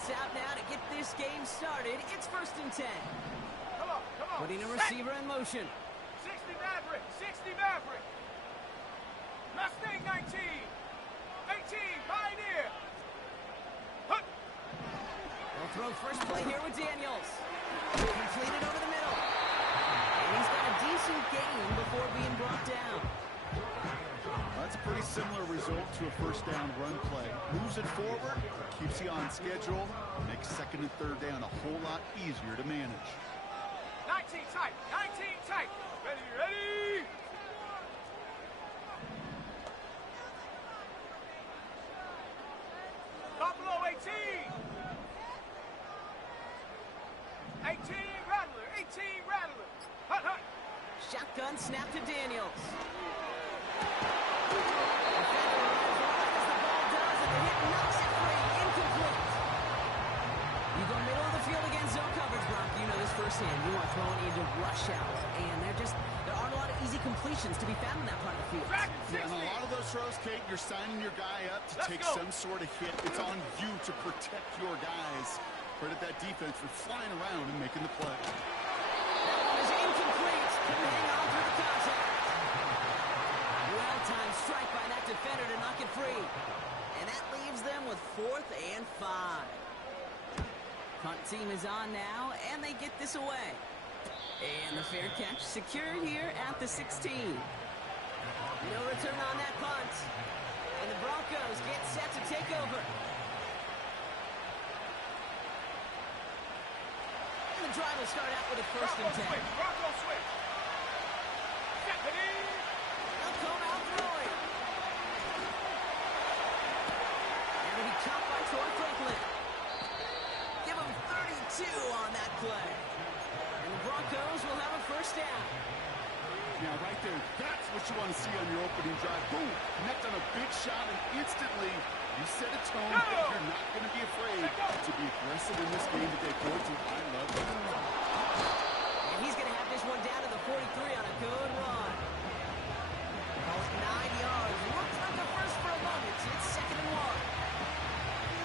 timeouts out now to get this game started. It's 1st and 10. Come on. Putting a receiver in motion. 60 Maverick. 60 Maverick. Mustang 19. 18 Pioneer. Hup. They'll throw first play here with Daniels. Completed over the middle. And he's got a decent gain before being brought down. That's a pretty similar result to a first down run play. Moves it forward, keeps you on schedule, makes second and third down a whole lot easier to manage. 19 tight. 19 tight. Ready. Buffalo 18. 18 Rattler. 18 Rattler. Hut. Shotgun snap to Daniels. Firsthand, you are throwing into rush hour, and there aren't a lot of easy completions to be found in that part of the field. Yeah, and a lot of those throws, Kate, you're signing your guy up to take some sort of hit. It's on you to protect your guys. Credit that defense for flying around and making the play. That one is incomplete. Couldn't hang on through the contact. Well-timed strike by that defender to knock it free. And that leaves them with 4th and 5. Punt team is on now, and they get this away. And the fair catch secured here at the 16. No return on that punt. And the Broncos get set to take over. And the drive will start out with a 1st and 10. Bronco switch. Stephanie. They'll come out throwing. And it'll be caught by Troy Franklin. Give him 32 on that play. And the Broncos will have a 1st down. Yeah, right there. That's what you want to see on your opening drive. Boom! Connect on a big shot, and instantly you set a tone that you're not going to be afraid to be aggressive in this game today. I love that. And he's going to have this one down to the 43 on a good run. Almost 9 yards. Looks like a first for a moment. It's 2nd and 1.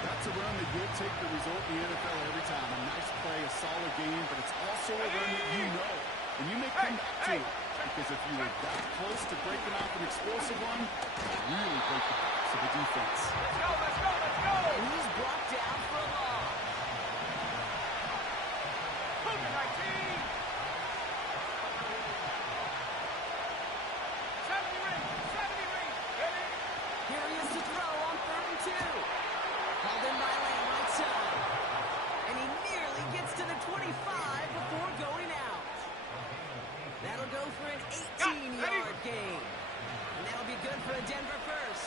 That's a run that will take the result in the NFL every time. A nice play, a solid game, but it's also a run that you know. And you may come back to it, because if you were that close to breaking off an explosive one, that really break the backs of the defense. Let's go. And he's brought down for a loss. 19. 70 ring. Ready. Here he is to throw on 3rd and 2. Held in by Lane, right side. And he nearly gets to the 25 before going out. That'll go for an 18-yard gain. And that'll be good for a Denver 1st.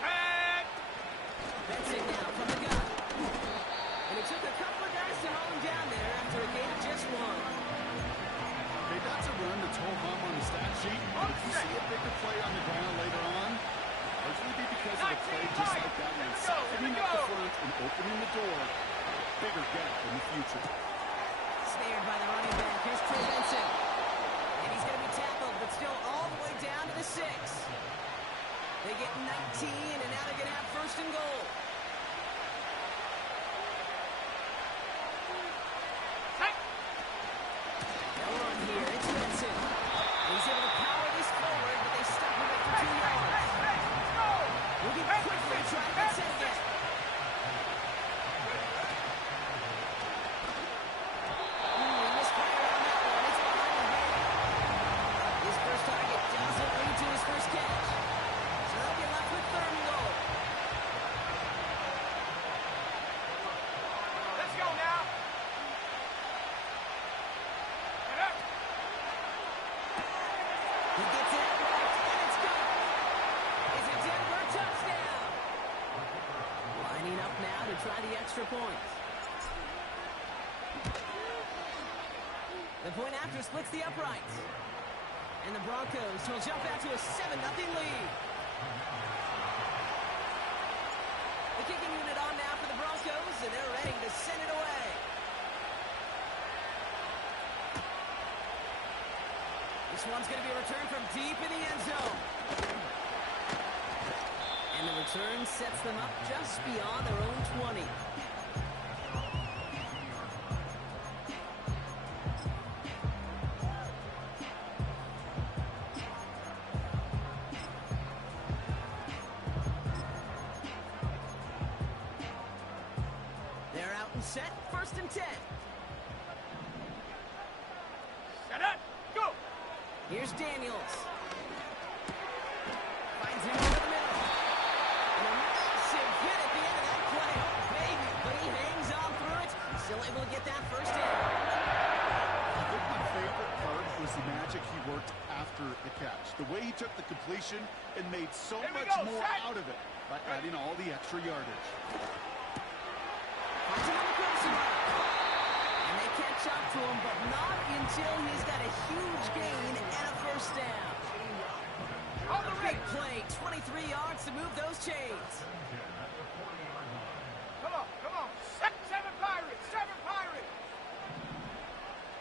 Set. That's it now from the gun. And it took a couple of guys to hold him down there after a gain of just 1. Hey, that's a run that's home run on the stat sheet. But if you see a bigger play on the ground later on, largely be because of a play just like that one, softening up the front and opening the door. Bigger gap in the future. Snared by the running back. Here's Trey Benson. And he's going to be tackled, but still all the way down to the 6. They get 19, and now they're going to have 1st and goal. They'll run here. It's Benson. He's able to power this forward, but they stop him after 2 yards. Moving quickly, trying to get set again. Misfire on that one. It's behind the head. His first target doesn't lead to his first catch. So they'll be left with 3rd and goal. Let's go now. Get up. He gets it out right, and it's good. It's a Denver touchdown. Lining up now to try the extra point. The point after splits the uprights. And the Broncos will jump out to a 7-0 lead. The kicking unit on now for the Broncos, and they're ready to send it away. This one's going to be returned from deep in the end zone. And the return sets them up just beyond their own 20. They're out and set, 1st and 10. Set up. Go. Here's Daniels. Finds him over the middle. And a massive hit at the end of that play. Oh, baby. But he hangs on through it. Still able to get that first in. I think my favorite part was the magic he worked after the catch. The way he took the completion and made so much more out of it by adding all the extra yardage. Finds him on the crossing route. And they catch up to him, but not until he's got a huge gain and a first down. On the Big ready. play, 23 yards to move those chains. Come on. Come on. Seven Pirates. 7 Pirates.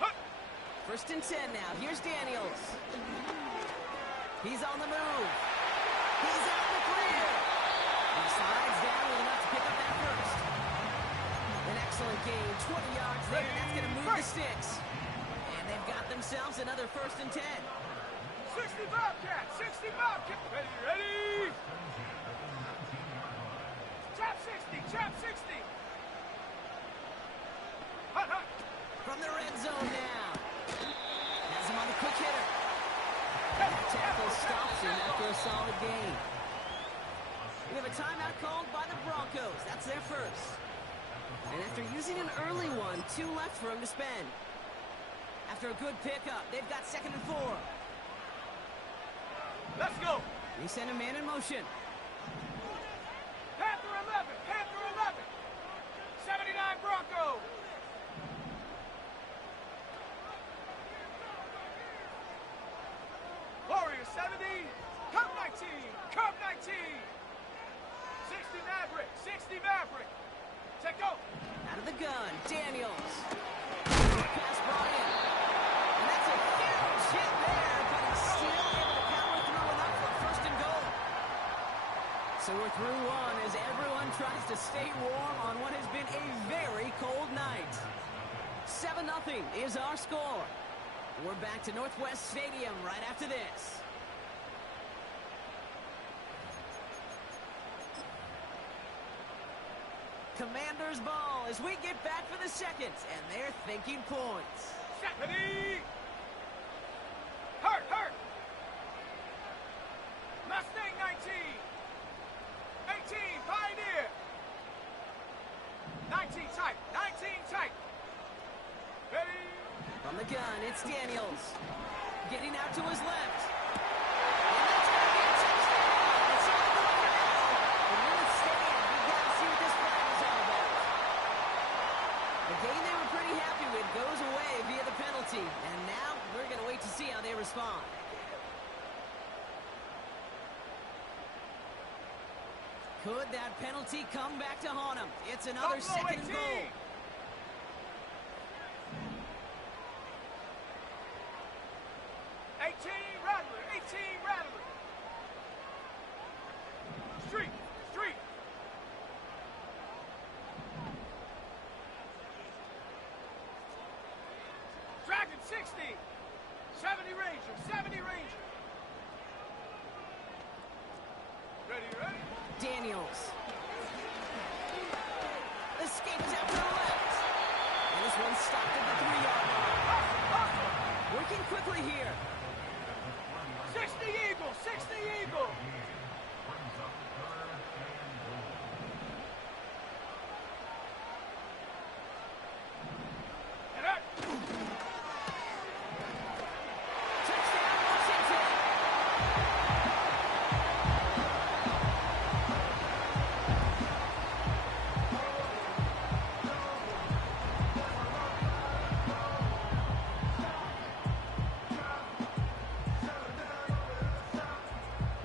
Huh. 1st and 10 now. Here's Daniels. He's on the move. He's out the clear. He slides down with enough to pick up that first. An excellent gain. 20 yards there. That's going to move the sticks. And they've got themselves another 1st and 10. 60 Bobcats. 60 Bobcats. Ready. Chop 60. Chop 60. Hut. From the red zone now. Has him on the quick hitter. Tackle stops him after a solid gain. We have a timeout called by the Broncos. That's their first. And after using an early one, 2 left for him to spend. After a good pickup, they've got 2nd and 4. Let's go. They send a man in motion. Panther 11. Panther 11. 79 Broncos. Warriors 70. Cub 19. Cub 19. 60 Maverick. 60 Maverick. Tckl. Out of the gun, Daniels. Pass brought in. And that's a huge hit there, but he's still able to power through enough for 1st and goal. So we're through one as everyone tries to stay warm on what has been a very cold night. 7-0 is our score. We're back to Northwest Stadium right after this. Commanders ball as we get back for the second, and they're thinking points. Ready. Hurt. Mustang 19. 18 Pioneer. 19 tight. 19 tight. Ready. From the gun, it's Daniels. Getting out to his left. And that's going to be a touchdown. It's all the way now. And will it stand? We've got to see what this flag is all about. The game they were pretty happy with goes away via the penalty. And now we're going to wait to see how they respond. Could that penalty come back to haunt him? It's another Buffalo 2nd and 18. goal. 18 Rattler. 18 Rattler. Street. Dragon 60. 70 Ranger. 70 Ranger. Ready. Daniels. Escape is out to the left. And this one's stopped at the 3-yard line. Working quickly here. 60 Eagle. 60 Eagle. And up. Touchdown, Washington.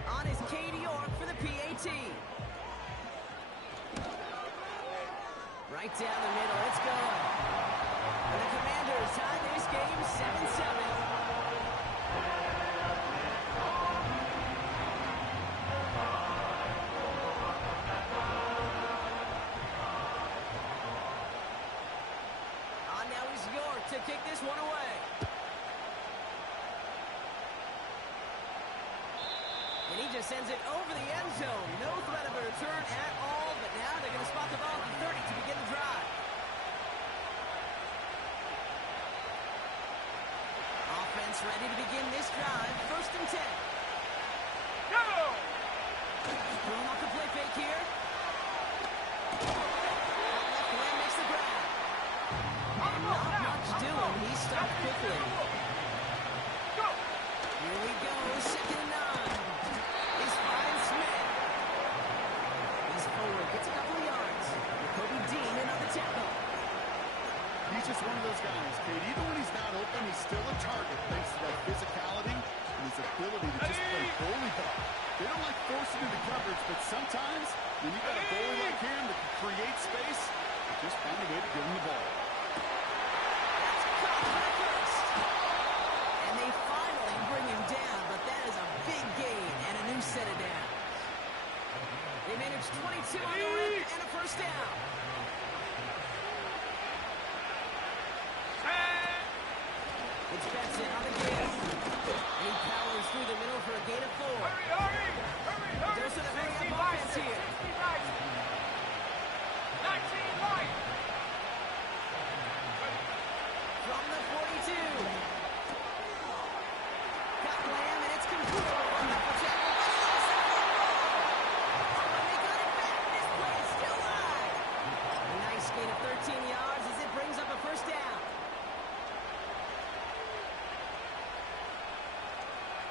On is Katie York for the PAT. Right down the middle, it's going. And the Commanders tie this game 7-7. kick this one away. And he just sends it over the end zone. No threat of a return at all, but now they're going to spot the ball at the 30 to begin the drive. Offense ready to begin this drive. 1st and 10. Go! Throwing off the play fake here. Left leg makes the grab. And not much doing. He stopped quickly. Go! Here we go. 2nd and 9. He's fine Smith. He's forward. Gets a couple of yards. Kobe Dean, another tackle. He's just one of those guys, Kate. Even when he's not open, he's still a target thanks to that physicality and his ability to just play goalie ball. They don't like forcing into coverage, but sometimes when you got a goalie like him that can create space, you just find a way to give him the ball. That's caught for the first. And they finally bring him down, but that is a big gain and a new set of downs. They managed 22 on the rip and a 1st down. It's Benson on the give. And he powers through the middle for a gain of 4. Hurry, hurry! Hurry, hurry! There's an 60 up right, offense here. 60 right. 19 right. From the 42. Got Lamb, and it's complete. On the tackle. And they got it back. This play is still live. A nice gain of 13 yards as it brings up a 1st down.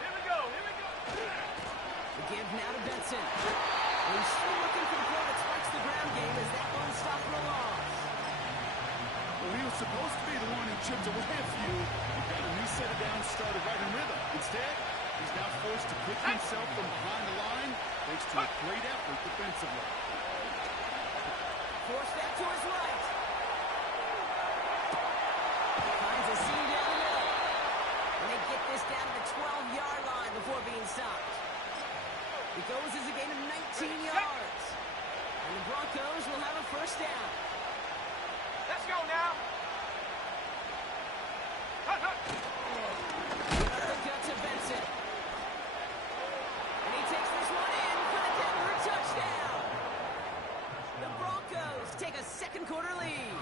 Here we go, here we go. The give now to Benson. He's still looking for the play that spikes the ground game as that one stopped for a loss. Well, he was supposed to be the one who chipped away a few. He got a new set of downs started right in rhythm. Instead, he's now forced to pick himself from behind the line thanks to a great effort defensively. Forced that to his right. Finds a seam down the middle. And they get this down to the 12-yard line before being stopped. It goes as a gain of 19 yards. And the Broncos will have a 1st down. Let's go now. Hut, hut. Give up the cut to Benson. And he takes this one in for the Denver touchdown. The Broncos take a 2nd quarter lead.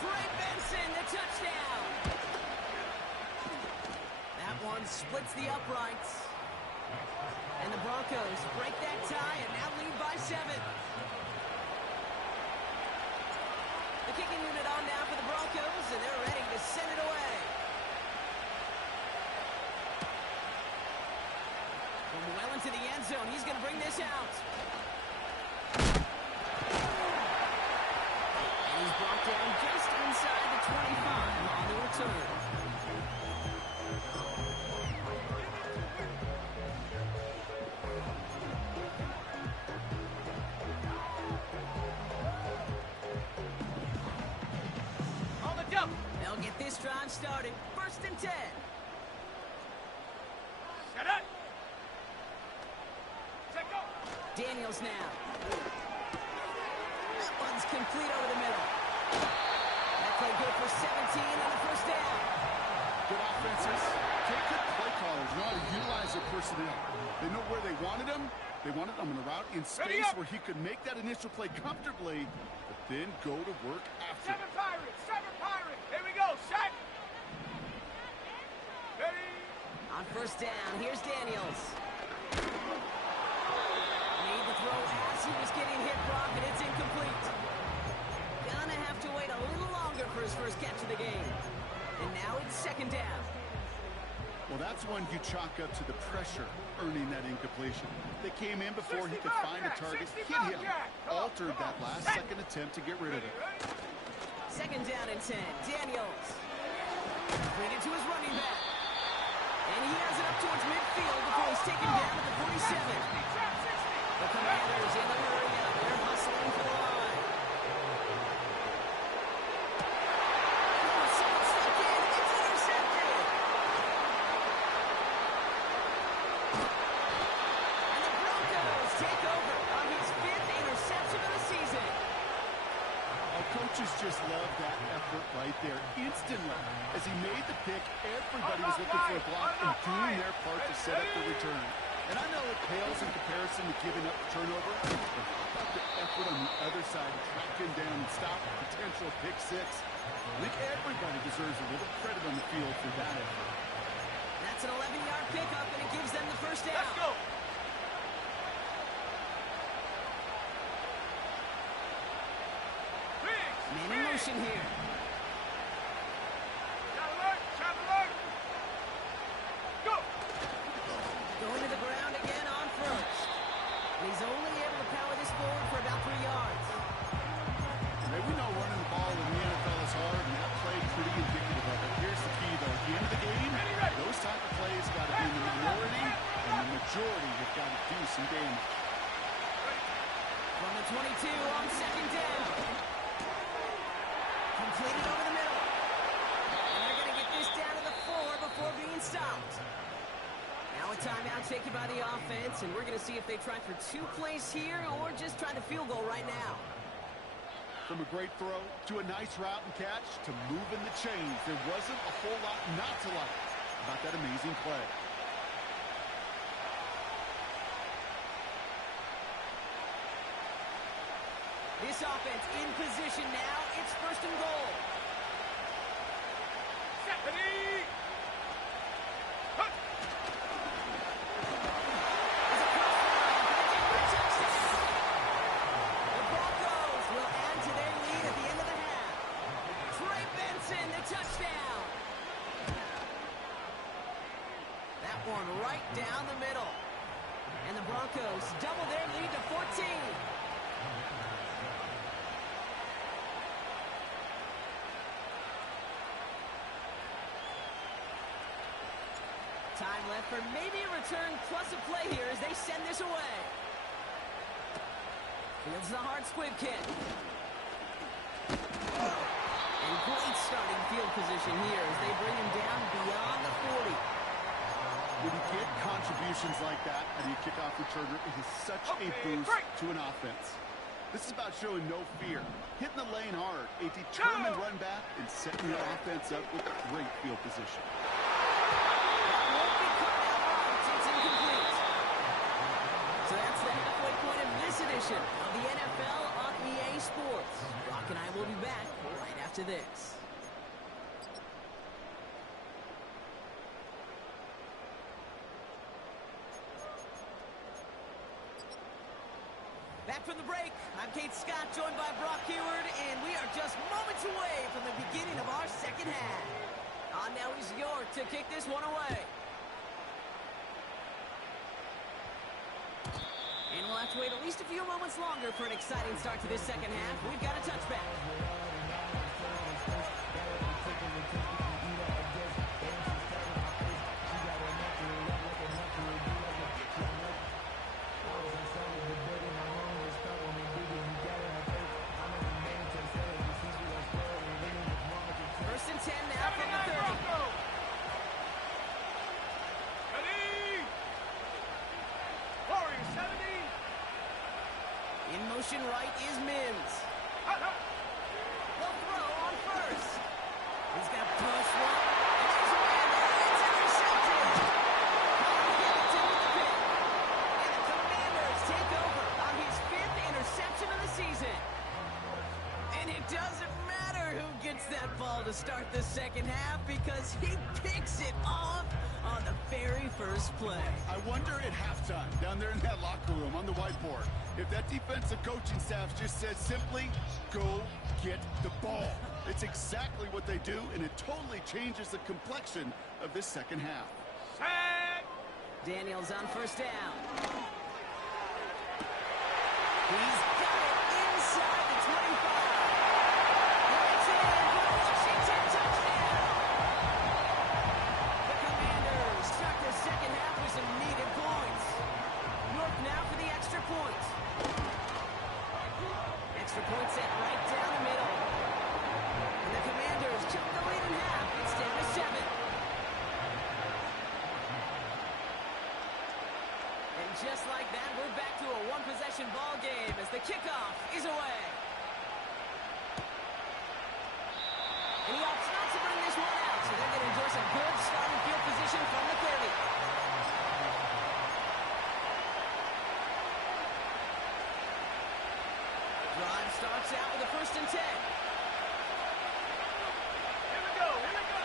Trey Benson, the touchdown. That one splits the uprights. And the Broncos break that tie and now lead by 7. The kicking unit on now for the Broncos, and they're ready to send it away. From well into the end zone, he's going to bring this out. And he's brought down just inside the 25 on the return. On the jump. They'll get this drive started. 1st and 10. Set up. Set go. Daniels now. That one's complete over the middle. That play good for 17 and a 1st down. Good offenses. Take good play callers. Know how to utilize their personnel. They know where they wanted him. They wanted him in a route in space where he could make that initial play comfortably, but then go to work after. 7 Pirates, 7 Pirates. Here we go, set. Ready. On 1st down, here's Daniels. Made the throw as he was getting hit, Brock, and it's incomplete. Gonna have to wait a little longer for his 1st catch of the game. And now it's 2nd down. Well, that's one you chalk up to the pressure earning that incompletion. They came in before he could find a target, hit him, altered that last second attempt to get rid of it. 2nd down and 10. Daniels. Bring it to his running back. And he has it up towards midfield before he's taken down at the 47. The Commanders in the area. They're hustling for the line. Oh, someone stuck in. It's intercepted. And the Broncos take over on his 5th interception of the season. Oh, coaches just love that effort right there. Instantly, as he made the pick, everybody was looking for a block and doing their part to set up the return. And I know it pales in comparison to giving up the turnover, but how about the effort on the other side to track him down and stop a potential pick six? I think everybody deserves a little credit on the field for that effort. That's an 11-yard pickup, and it gives them the first down. Let's go. Man in motion here. Shot alert. Go. Going to the ground again on first. And he's only able to power this forward for about 3 yards. Hey, we know running the ball in the NFL is hard, and that play pretty indicative of it. Here's the key, though. At the end of the game, those type of plays got to be in the minority, and the majority have got to do some damage. From the 22 on second down. Completed over the middle. And they're going to get this down to the 4 before being stopped. Now a timeout taken by the offense, and we're going to see if they try for 2 plays here or just try the field goal right now. From a great throw to a nice route and catch to moving the chains, there wasn't a whole lot not to like about that amazing play. This offense in position now. It's first and goal. Ready. The Broncos will add to their lead at the end of the half. Trey Benson, the touchdown. That one right down the middle. And the Broncos double their lead to 14. Time left for maybe a return plus a play here as they send this away. Fields the hard squib kick. And great starting field position here as they bring him down beyond the 40. When you get contributions like that out of your kickoff returner, it is such a boost to an offense. This is about showing no fear, hitting the lane hard, a determined run back, and setting your offense up with great field position. So that's the halfway point of this edition of the NFL on EA Sports. Brock and I will be back right after this. Back from the break, I'm Kate Scott, joined by Brock Heward, and we are just moments away from the beginning of our second half. On now is York to kick this one away. And we'll have to wait at least a few moments longer for an exciting start to this second half. We've got a touchback. First and 10 now from the 30. In motion right is Mims. They'll throw on first. He's got push one. And there's a man there. It's intercepted. Hamilton with the pick. And the Commanders take over on his 5th interception of the season. And it doesn't matter who gets that ball to start the second half because he picks it off on the very first play. I wonder at halftime, down there in that locker room on the whiteboard, if that defensive coaching staff just says simply, go get the ball. It's exactly what they do, and it totally changes the complexion of this second half. Set. Daniels on first down. He's got it inside the 25. It's in for the Washington touchdown. The Commanders start the second half with some needed points. York now for the extra point. Extra point set right down the middle. And the Commanders jump the lead in half. It's down to 7. And just like that, we're back to a one-possession ball game as the kick works out with a 1st and 10. Here we go, here we go.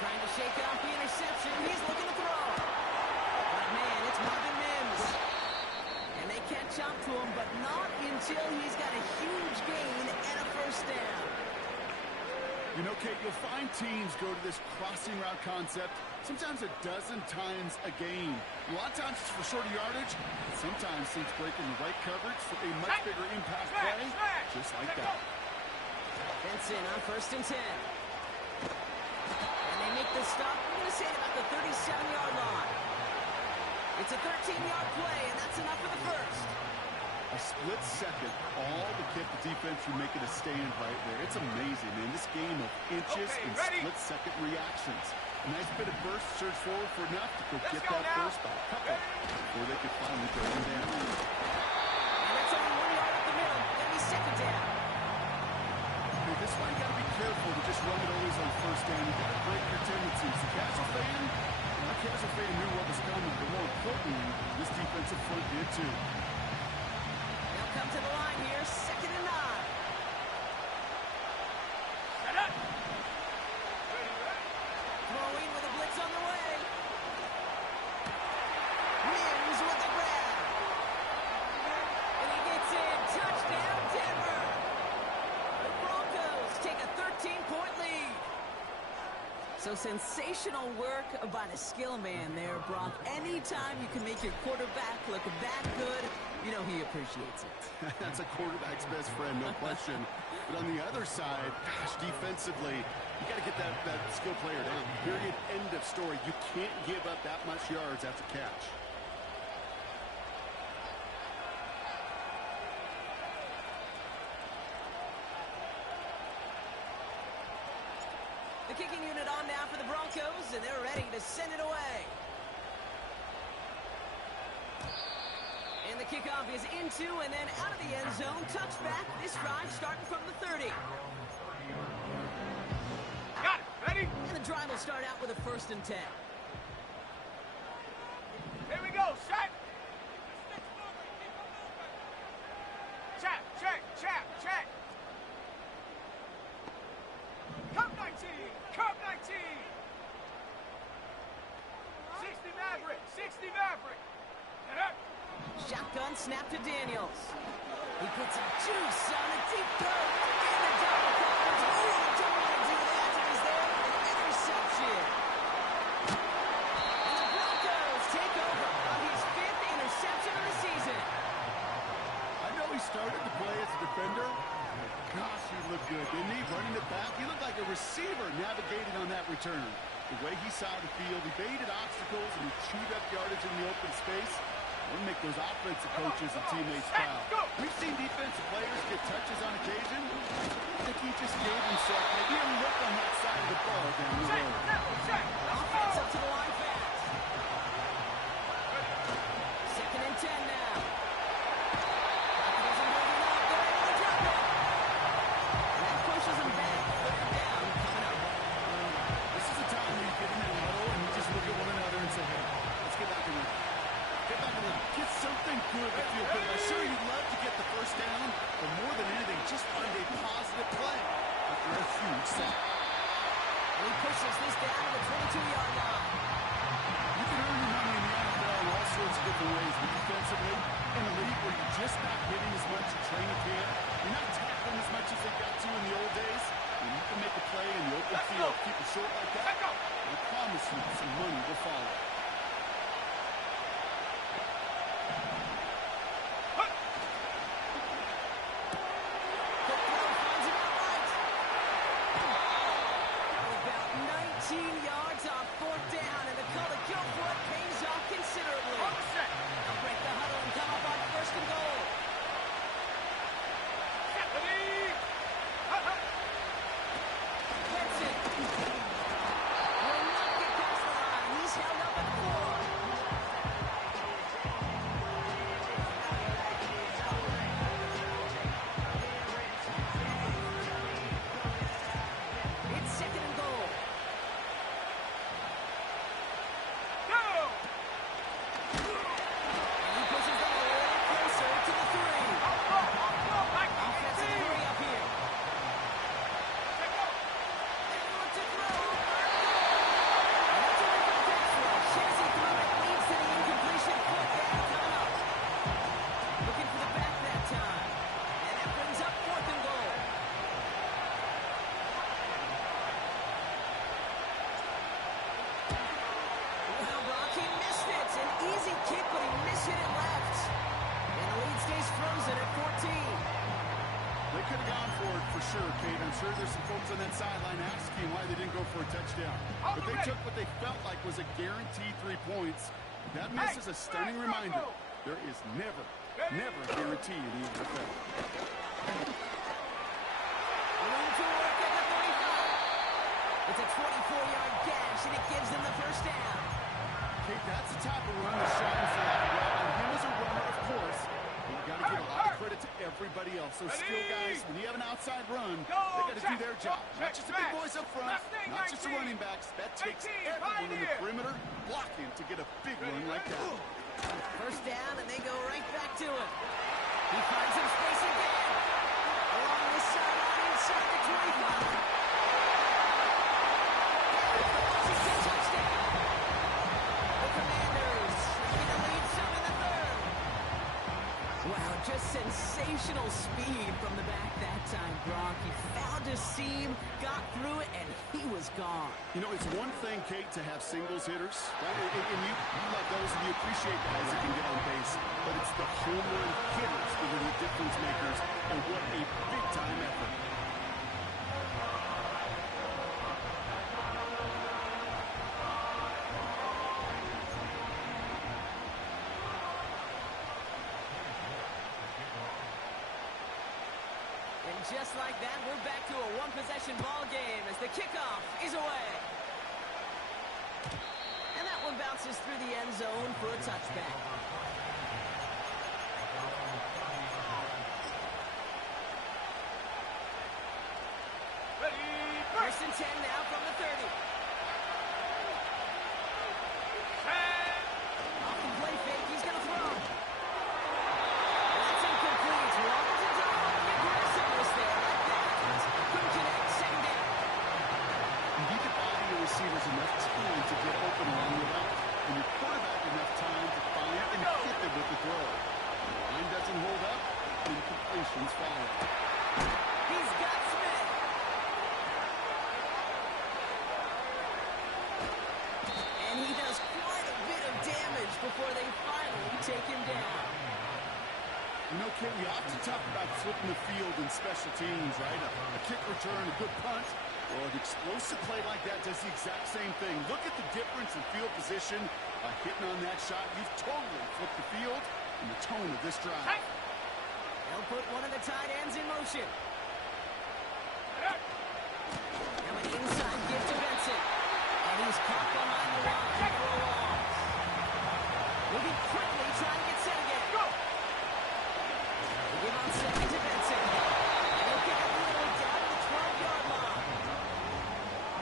Trying to shake off the interception. He's looking to throw. But man, it's Marvin Mims. And they catch up to him, but not until he's got a huge gain and a 1st down. You know, Kate, you'll find teams go to this crossing route concept sometimes a dozen times a game. A lot of times it's for shorter yardage, but sometimes teams breaking the right coverage for a much bigger impact play, just like that. Benson on 1st and 10. And they make the stop, I'm going to say about the 37-yard line. It's a 13-yard play, and that's enough for the 1st. A split second, all to get the defense from making a stand right there. It's amazing, man. This game of inches and split-second reactions. A nice bit of burst, surge forward for enough to go get that first by a couple before they could finally go down. And that's only 1 yard up the middle. Gonna be 2nd down. Okay, this one you got to be careful to just run it always on 1st down. You got to break your tendencies. The casual fan knew what was coming, but more importantly, this defensive front did too. Come to the line here, 2nd and 9. Set up. Throwing with a blitz on the way. Mims with the grab. And he gets in. Touchdown, Denver. The Broncos take a 13-point lead. So sensational work by the skill man there, Brock. Anytime you can make your quarterback look that good, you know he appreciates it. That's a quarterback's best friend, no question. But on the other side, gosh, defensively, you got to get that skill player down. Period. End of story. You can't give up that much yards after catch. The kicking unit on now for the Broncos, and they're ready to send it away. And the kickoff is into and then out of the end zone. Touchback. This drive starting from the 30. Got it. Ready? And the drive will start out with a 1st and 10. Here we go. Set. Check, check, check, check. Cup 19. Cup 19. 60 Maverick. 60 Maverick. Get up. Shotgun snap to Daniels. He puts some juice on a deep throw. And the double coverage. Oh, don't want to do that. It is there for an interception. And the Broncos take over on his 5th interception of the season. I know he started the play as a defender. Gosh, he looked good, didn't he? Running it back. He looked like a receiver navigating on that return. The way he saw the field, he baited obstacles and he chewed up yardage in the open space. We'll make those offensive coaches and teammates proud. We've seen defensive players get touches on occasion. I think he just gave himself maybe a look on that side of the ball down the road. Offense up to the line fast. 2nd and 10 now. Doesn't hold him up. They're able to drop it. And that pushes him back. 3rd down coming up. This is a time where you get in that huddle and you just look at one another and say, hey, let's get back to work. Get back to work. Get something good to feel good. I'm sure you'd love to get the 1st down, but more than anything, just find a positive play after a huge sack. And he pushes this down to the 22-yard line. You can earn your money in the NFL in all sorts of different ways, but defensively, in a league where you're just not hitting as much in training camp, you're not tackling as much as they got to in the old days, and you can make a play in the open field, keep it short like that, I promise you some money will follow. Yards on 4th down, and the color kill for it pays off considerably. They'll break the huddle and come up on 1st and goal. I'm sure there's some folks on that sideline asking why they didn't go for a touchdown. But they took what they felt like was a guaranteed 3 points. That miss is a stunning reminder. There is never a guarantee in the NFL. Room to work at the 35. It's a 24-yard gash, and it gives them the first down. Okay, that's the type of run that shines a lot. Well, on him as a runner, of course, but you got to give a lot of credit to everybody else. Those skill guys, when you have an outside run, they got to do their job. Not just the big boys up front, not just the running backs. That takes everyone in the perimeter blocking to get a big run like that. First down, and they go right back to it. He finds some space again. Along the sideline inside the 25. Washington touchdown. The Commanders taking the lead some in the third. Wow, just sensational speed from the back that time, Gronk. He found a seam, got through it, and he was gone. You know, it's one thing, Kate, to have singles hitters, right? And you love those, and you appreciate guys that can get on base. But it's the home run hitters that are the difference makers, and what a big-time effort. Just like that, we're back to a one-possession ball game as the kickoff is away. And that one bounces through the end zone for a touchback. First and 10 now from the 30. Off the play fake, he's going to throw. That's incomplete. Washington's aggressiveness there like that. Couldn't connect, second down. You need to buy your receivers enough time to get open along the route, and your quarterback enough time to find and hit them with the throw. The line doesn't hold up, incompletions follow. He's got Smith. And he does quite a bit of damage before they finally take him down. You know, Kate, we often talk about flipping the field in special teams, right? A kick return, a good punt. Well, an explosive play like that does the exact same thing. Look at the difference in field position. By hitting on that shot, you've totally flipped the field and the tone of this drive. They'll put one of the tight ends in motion. Now an inside give to Benson. And he's caught behind the line for a loss. Moving quickly, trying to get set again. They give on second to Benson. And he'll get a little down to the 12-yard line.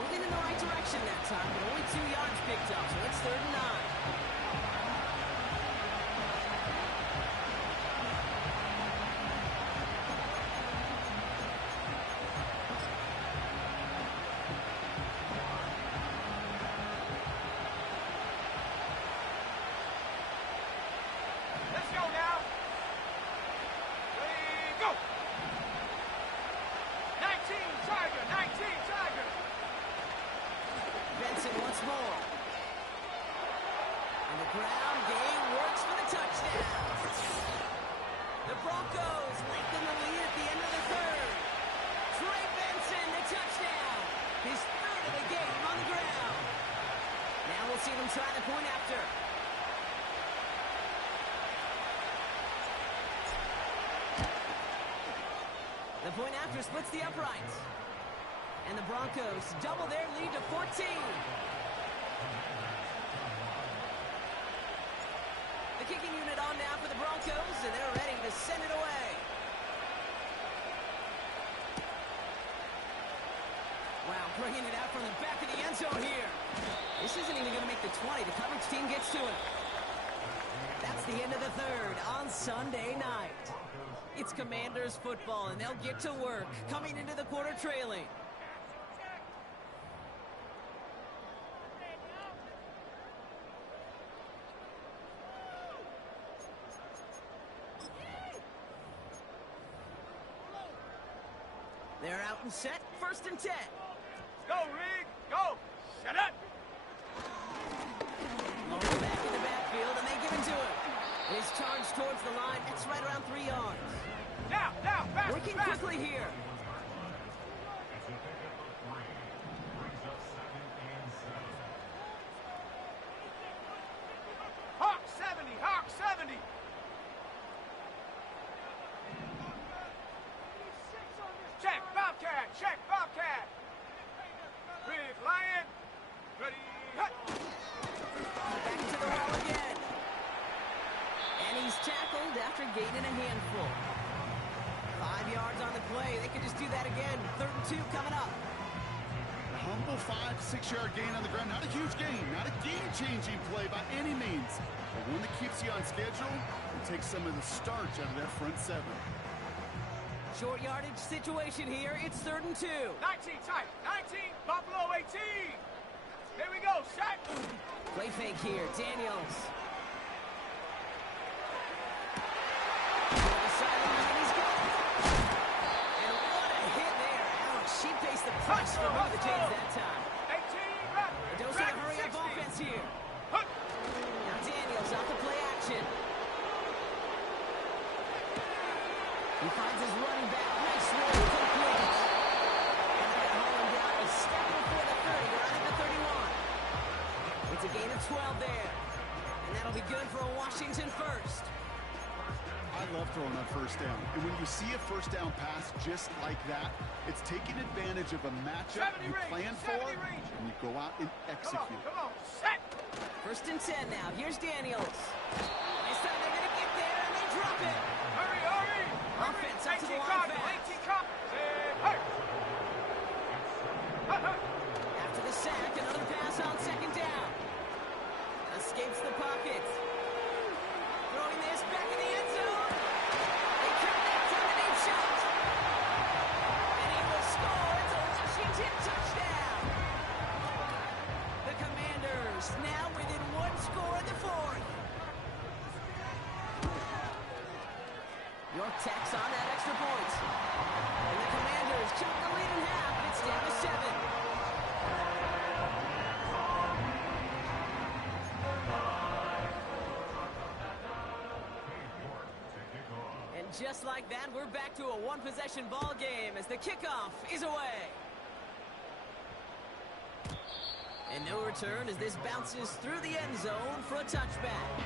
Moving in the right direction that time, but only 2 yards picked up, so it's 3rd and 9. Let's go now. Ready, go. 19 Tiger, 19 Tiger. Benson once more. On the ground, game works for the touchdown. The Broncos lengthen the lead at the end of the third. Trey Benson, the touchdown. His 3rd of the game on the ground. Now we'll see them try the point after. The point after splits the uprights. And the Broncos double their lead to 14. The kicking unit on now for the Broncos, and they're ready to send it away. Wow, bringing it out from the back of the end zone here. This isn't even going to make the 20. The coverage team gets to it. That's the end of the third on Sunday night. It's Commanders football, and they'll get to work, coming into the quarter trailing. They're out and set, 1st and 10. Go, Reed, go. Shut up. Lower back in the backfield, and they give it to him. His charge towards the line, it's right around 3 yards. Now, fast, Working fast. quickly here. 5 to 6 yard gain on the ground. Not a huge gain, not a game-changing play by any means, but one that keeps you on schedule and takes some of the starch out of that front seven. Short yardage situation here. It's 3rd and 2. 19 tight. 19. Buffalo 18. Here we go. Set. Play fake here. Daniels. She faced the press from one of the Jays that time. 18, A dose of the hurry-up offense here. Now Daniels off the play action. He finds his running back. Nice roll, complete. And they got hauling down a step before the 30. They're out at the 31. It's a gain of 12 there. And that'll be good for a Washington first. I love throwing on first down. And when you see a first down pass just like that, it's taking advantage of a matchup you plan for, and you go out and execute. Come on, set. 1st and 10 now. Here's Daniels. This time they're going to get there, and they drop it. Hurry, hurry. Offense up to the line fast. After the sack, another pass on 2nd down. Escapes the pocket. Throwing this back in the end zone. They connect on the deep shot. And he will score. It's a Washington touchdown. The Commanders now within 1 score in the 4th. York tacks on that extra point. And the Commanders chop the lead in half. It's down to 7. Just like that, we're back to a one-possession ball game as the kickoff is away. And no return as this bounces through the end zone for a touchback.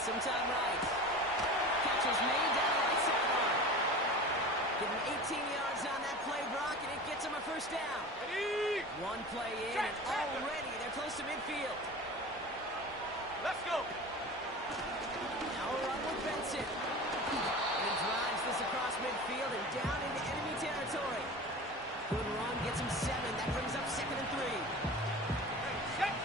Sometime right. Catch is made down the right sideline. Give him 18 yards on that play, Brock, and it gets him a first down. One play in, and already they're close to midfield. Let's go. Now a run with Benson. And he drives this across midfield and down into enemy territory. Good run, gets him 7. That brings up 2nd and 3. Set.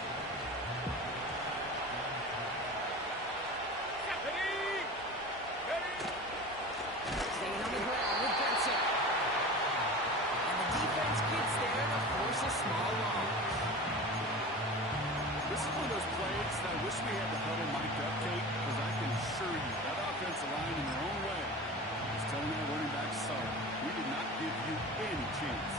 Staying on the ground with Benson. And the defense gets there to force a small loss. This is one of those plays that I wish we had the huddle mic'd up, Kate, because I can assure you that offensive line in their own way is telling their running back, sorry, we did not give you any chance.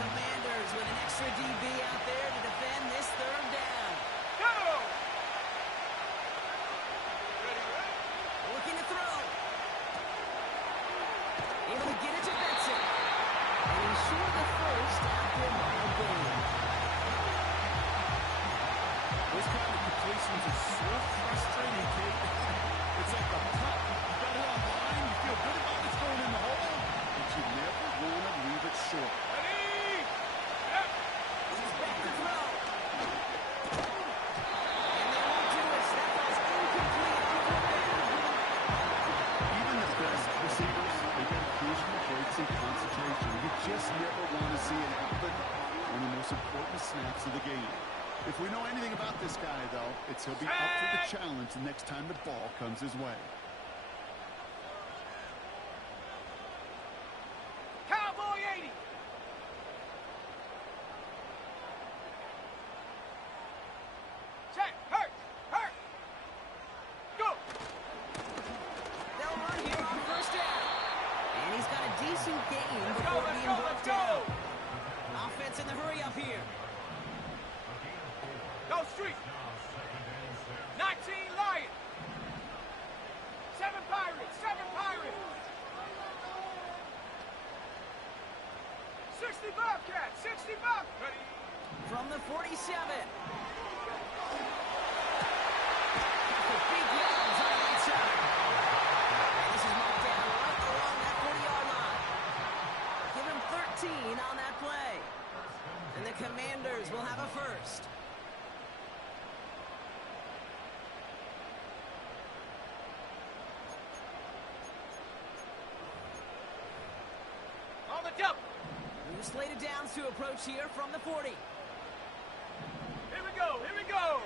Commanders with an extra DB out there to defend this 3rd down. Go. Looking to throw. Able to get it to Benson. And he's short of the first after a mild gain. Those kind of completions are so frustrating, Kate. It's like a putt. You got it on line, you feel good about it's going in the hole, but you never want to leave it short. He's back to throw. And they won't do it. So that ball's incomplete. Even the best receivers, they got occasional breaks in concentration. You just never want to see it happen on the most important snaps of the game. If we know anything about this guy, though, it's he'll be up for the challenge the next time the ball comes his way. Cowboy 80. Check. Hurt. Go. They'll run here on 1st down. And he's got a decent gain before being Let's brought go. down. Offense in the hurry up here. Go street. 19 Lions. 7 Pirates. 60 Bobcats, 60 Bobcats. Ready? From the 47. Big yards on the right side. And this is marked down right along that 40-yard line. Give him 13 on that play. And the Commanders will have a first. On the double. New slated downs to approach here from the 40. Here we go, here we go.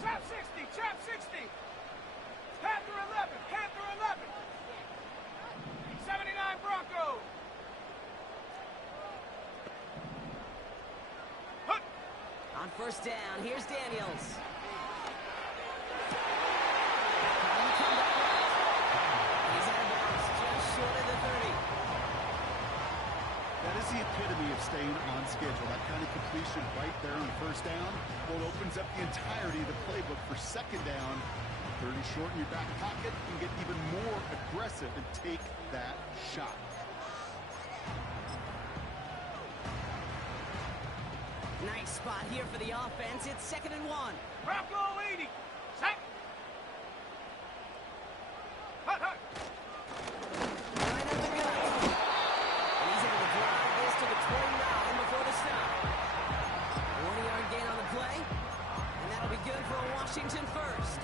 Trap 60, trap 60. Panther 11, Panther 11. 79 Broncos. Hut. On first down, here's Daniels. He's out of bounds, just short of the 30. That is the epitome of staying on schedule. That kind of completion right there on first down. Well, it opens up the entirety of the playbook for second down. 30 short in your back pocket. You can get even more aggressive and take that shot. Nice spot here for the offense. It's 2nd and 1. Bronco 80. Set. Hut, hut. Right up the gut. And he's able to drive this to the 29 before the stop. 40-yard gain on the play. And that'll be good for a Washington first.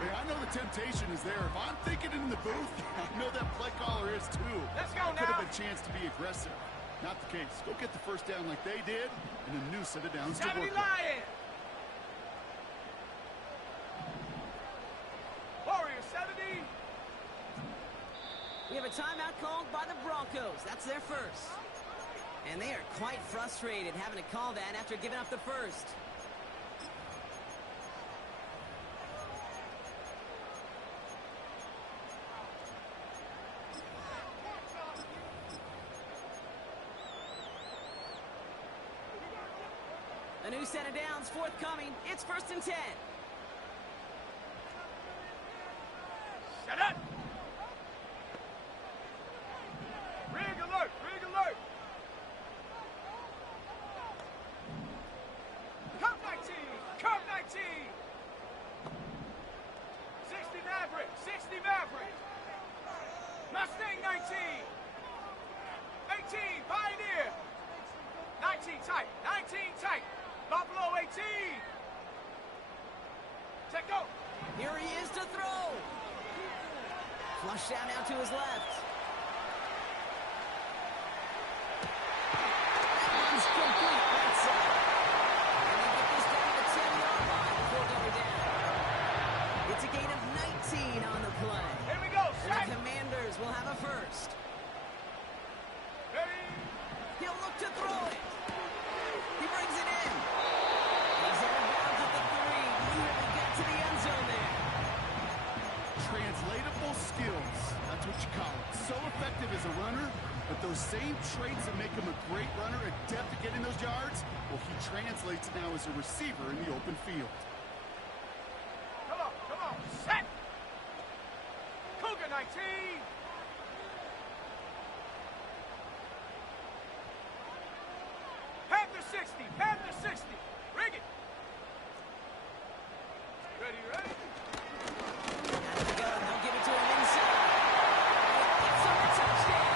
Hey, I know the temptation is there. If I'm thinking in the booth, I know that play caller is too. Let's go Could have now. a chance to be aggressive. Not the case. Go get the first down like they did, and a new set of downs to 70 work with. Lions. Warriors 70. We have a timeout called by the Broncos. That's their first. And they are quite frustrated having to call that after giving up the first. A new set of downs forthcoming. It's 1st and 10. Shut up. Rig alert, rig alert. Cup 19, Cup 19. 60 Maverick, 60 Maverick. Mustang 19. 18, Pioneer. 19 tight, 19 tight. Buffalo 18. Tckl. Here he is to throw. Flush down now to his left. That one's complete right side. And they get this down to the 10-yard line before going down. It's a gain of 19 on the play. Here we go, And set. the Commanders will have a first. Ready. He'll look to throw it. He brings it in. He's out of bounds at the 3. Nearly got to the end zone there. Translatable skills. That's what you call it. So effective as a runner, but those same traits that make him a great runner, adept at getting those yards, well, he translates now as a receiver in the open field. Come on, set. Cougar 19. Panther 60, Panther 60. Rig it. Ready, ready. Out of the gun, they'll give it to him inside. It's on the touchdown.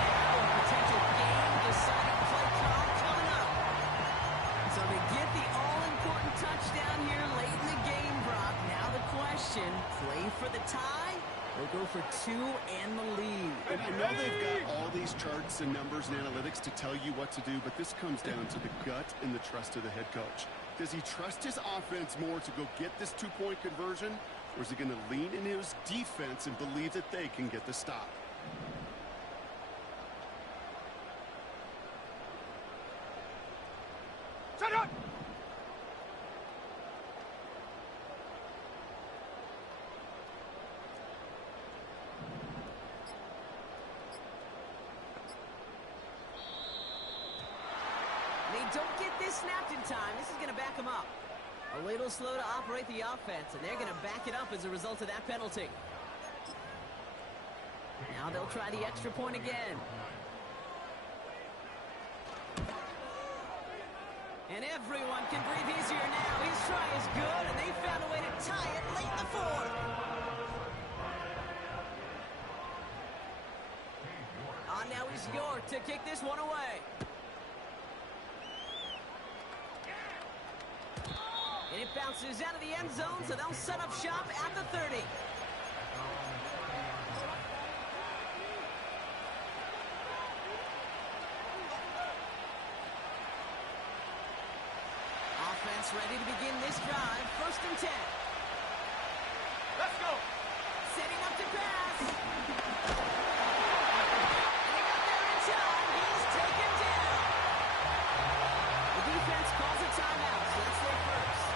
Now a potential game-deciding play call coming up. So they get the all-important touchdown here late in the game, Brock. Now the question, play for the tie or go for 2 and the lead? And I know they've got all these charts and numbers and analytics to tell you what to do, but this comes down to the gut and the trust of the head coach. Does he trust his offense more to go get this 2-point conversion, or is he going to lean in his defense and believe that they can get the stop? Set up. They don't get this snapped in time. This is going to back them up. A little slow to operate the offense, and they're going to back it up as a result of that penalty. Now they'll try the extra point again. And everyone can breathe easier now. His try is good, and they found a way to tie it late in the fourth. On now is York to kick this one away. And it bounces out of the end zone, so they'll set up shop at the 30. Offense ready to begin this drive. 1st and 10. Let's go. Setting up to pass. And he got there in time. He's taken down. The defense calls a timeout, so that's their first.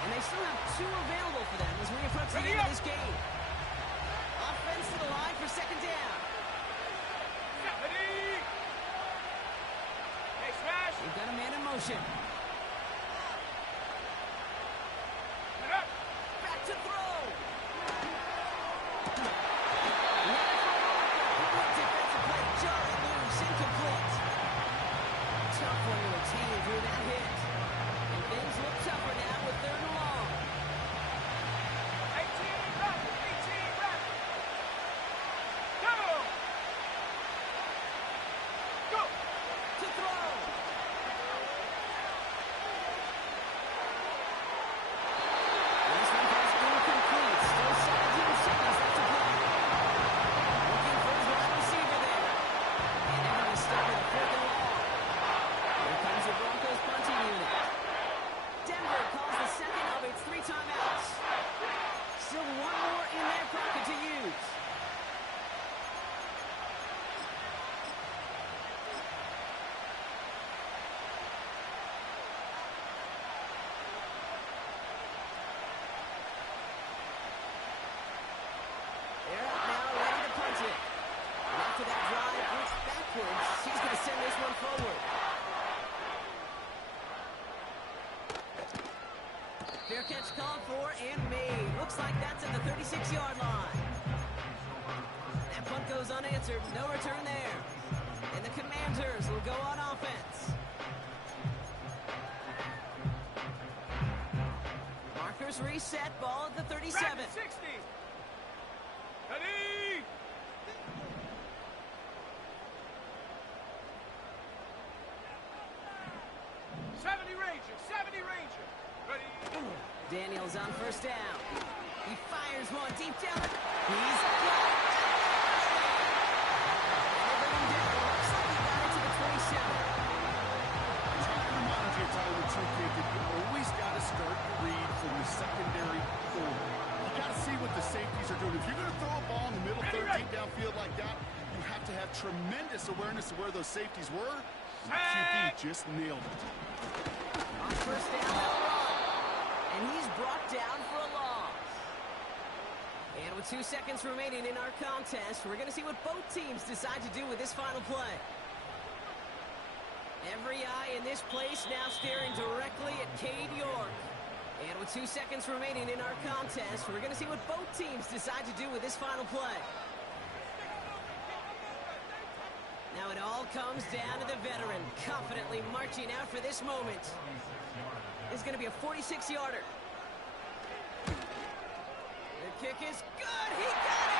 And they still have 2 available for them as we approach the end of this game. Offense to the line for 2nd down. Ready. Hey, smash. They've got a man in motion. Get up. Back to throw. Defensive play, jarring loose, incomplete. Tough one to attain through that hit. And things look tougher now with 3rd and long. 18 rapid. 18 rapid. Go. Go. To throw. This one goes incomplete. Still 17 seconds left to play. Looking for his wide receiver there. And they're going to start with a 4th and long. Here comes the Broncos punting unit. Denver calls the second of its 3 timeouts. Still 1 more in their pocket to use. They're up now, ready to punt it. And after that drive, looks backwards. He's going to send this one forward. Fair catch called for and made. Looks like that's at the 36-yard line. That punt goes unanswered. No return there. And the Commanders will go on offense. Markers reset. Ball at the 37. Rapid 60. Ready. '70 Ranger. Ready. Daniels on 1st down. He fires one deep down. He's got it. And they bring him down. Looks like he got it to the 27. Remind you, Tyler, too, kid, that you always got to start the read from the secondary forward. You got to see what the safeties are doing. If you're going to throw a ball in the middle third, deep downfield like that, you have to have tremendous awareness of where those safeties were. And the QB just nailed it. On 1st down, they'll run. And he's brought down for a loss. And with 2 seconds remaining in our contest, we're going to see what both teams decide to do with this final play. Every eye in this place now staring directly at Cade York. And with 2 seconds remaining in our contest, we're going to see what both teams decide to do with this final play. Now it all comes down to the veteran, confidently marching out for this moment. It's going to be a 46-yarder. The kick is good. He got it!